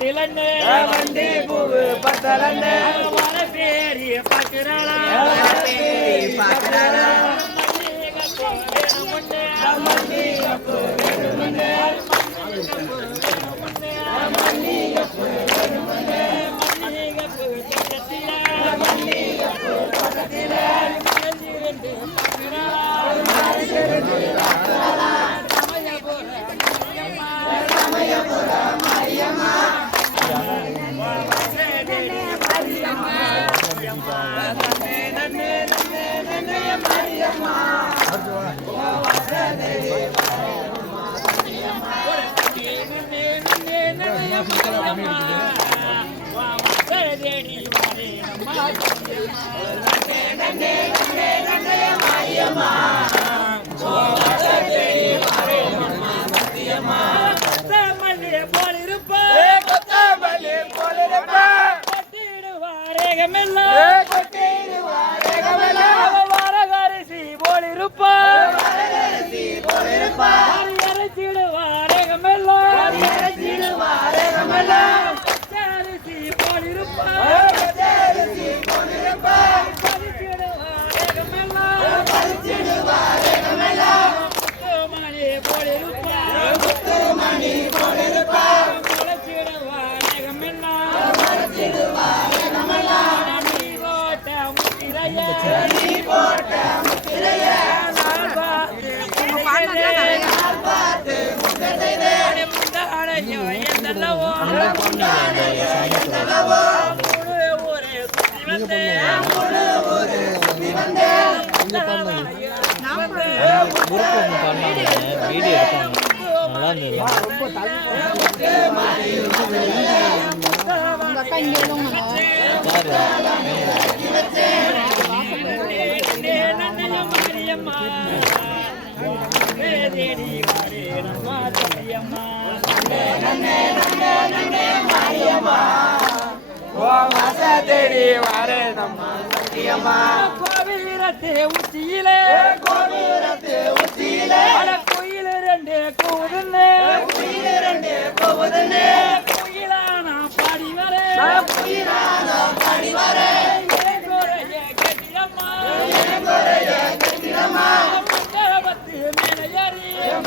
பட்டிலன்னு வண்டி பூவு பத்தலன்னு வர பேரி பார்க்கிறாளா தேடி வாரே நம்ம சத்தியம்மா கோவிலத்தை உச்சியிலே கோயில் ரெண்டு கோவுதுன்னு கோயிலானா பாடி வரே கட்டியம்மா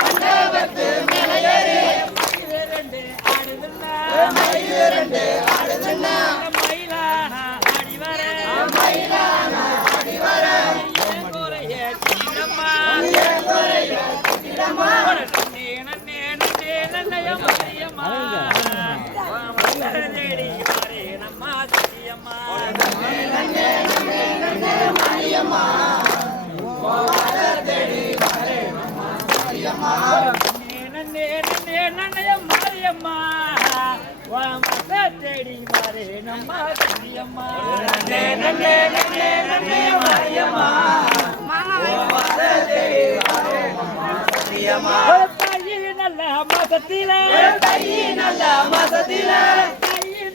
மண்டபத்து மேலையறி ரெண்டு ஆடுதுன்னா மயிலானா ஆடி வர தேடி மாறே நம்ம சத்தியம்மா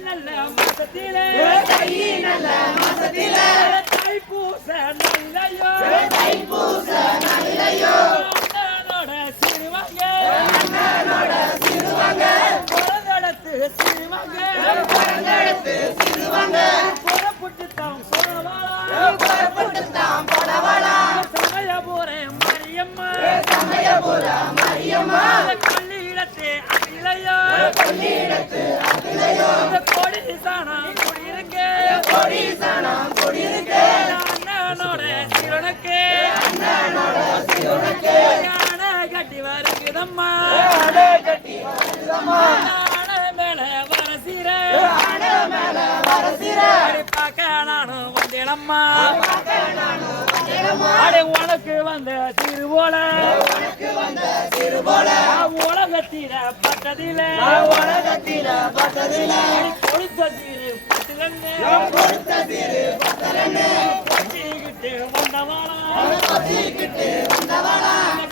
நல்ல மாசத்தில தைப்பூச நல்லையோ அண்ணனோட சிறுவாங்க புறந்தடத்து சிறுவாங்க புறப்பட்டு தான் போடவாளா சமயபுரம் மரியம்மா பள்ளியிடத்து அகிலையோ கோடிசானம் குடியிருக்க அண்ணனோட சிறுவனுக்கு யானை கட்டி வருகுதம்மா மேல வரசீர பார்க்க நானும் வந்தேனம்மா அடே உனக்கு வந்த திருவோல உலகத்தில பட்டதில கொடுத்த திரு பட்டலன்னு பத்திக்கிட்டு வந்தவாளா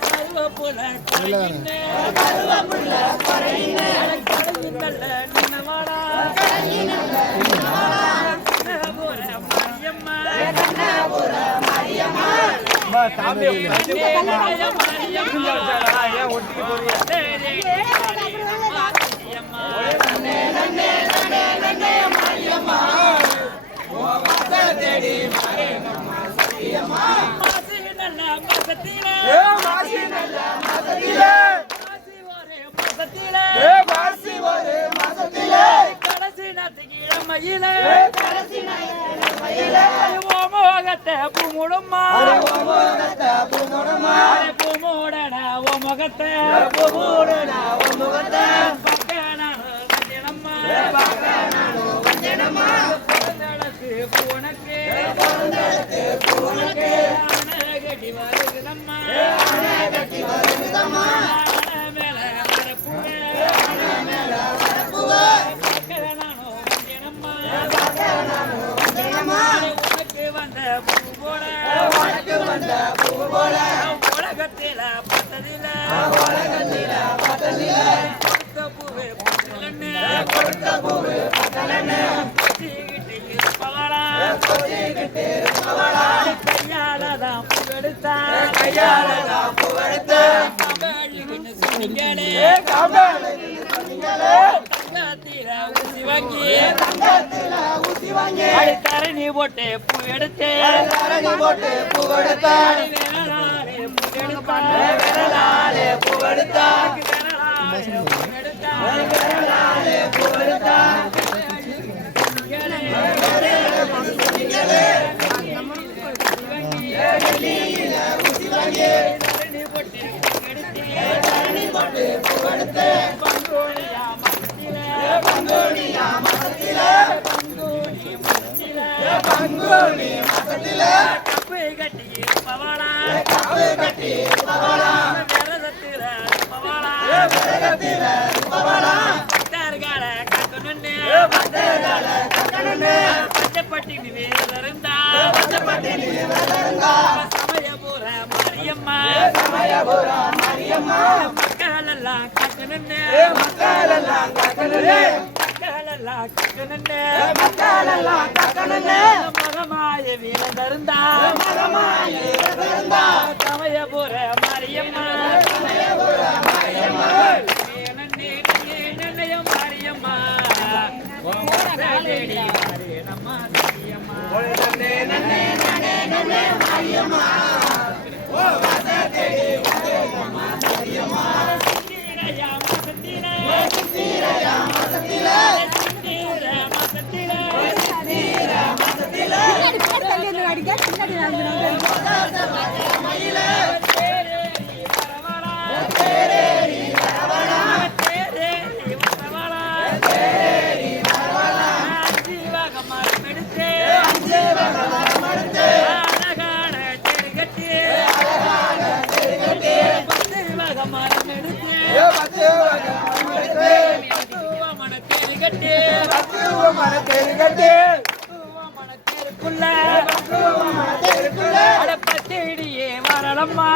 கருவப்புல கருவித்தள்ள நின்னவாளா மரியம்மா ஏ மாசி நல்ல மாசத்திலே மாசி ஒரு மாசத்திலே ஏ மாசி ஒரு மாசத்திலே கடைசி நாத்திக்கிழமையிலே கடைசி நாயிலே மோகத்தை பூமுடம்மா மோகத்தை பூமுடமா பூமுடன ஓ முகத்தை பூமுடனா உன் முகத்தை வஞ்சனம்மா பிறந்தளக்கு பூனக்கு கட்டி வருகுதம்மா மேல வஞ்சனம்மா உனக்கு வந்த பூ போல உலகத்தில பட்டதில கொடுத்த பூவே பத்தலன்னு கொட்டிக்கிட்டு இருப்பவளா கையாலதான் பூவெடுத்த சொன்னீங்களே தங்கத்தில ஊசி வாங்கி தரணி போட்டு பூ எடுத்து விரலாலே பூவெடுத்தா பங்குனி மாசத்திலே கப்பு கட்டி பவாளா விரதத்தில பவாளா பக்தர்கால கக்கணுன்னு பச்சப்பட்டி நிவேல இருந்தா சமயபுர மாரியம்மா மக்கள் எல்லாம் கக்கணுன்னு மகமாய வீரந்தருந்தா சமயபுர மாரியம்மா நன்னையும் மாரியம்மா பச்சடியே வரலம்மா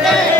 Hey!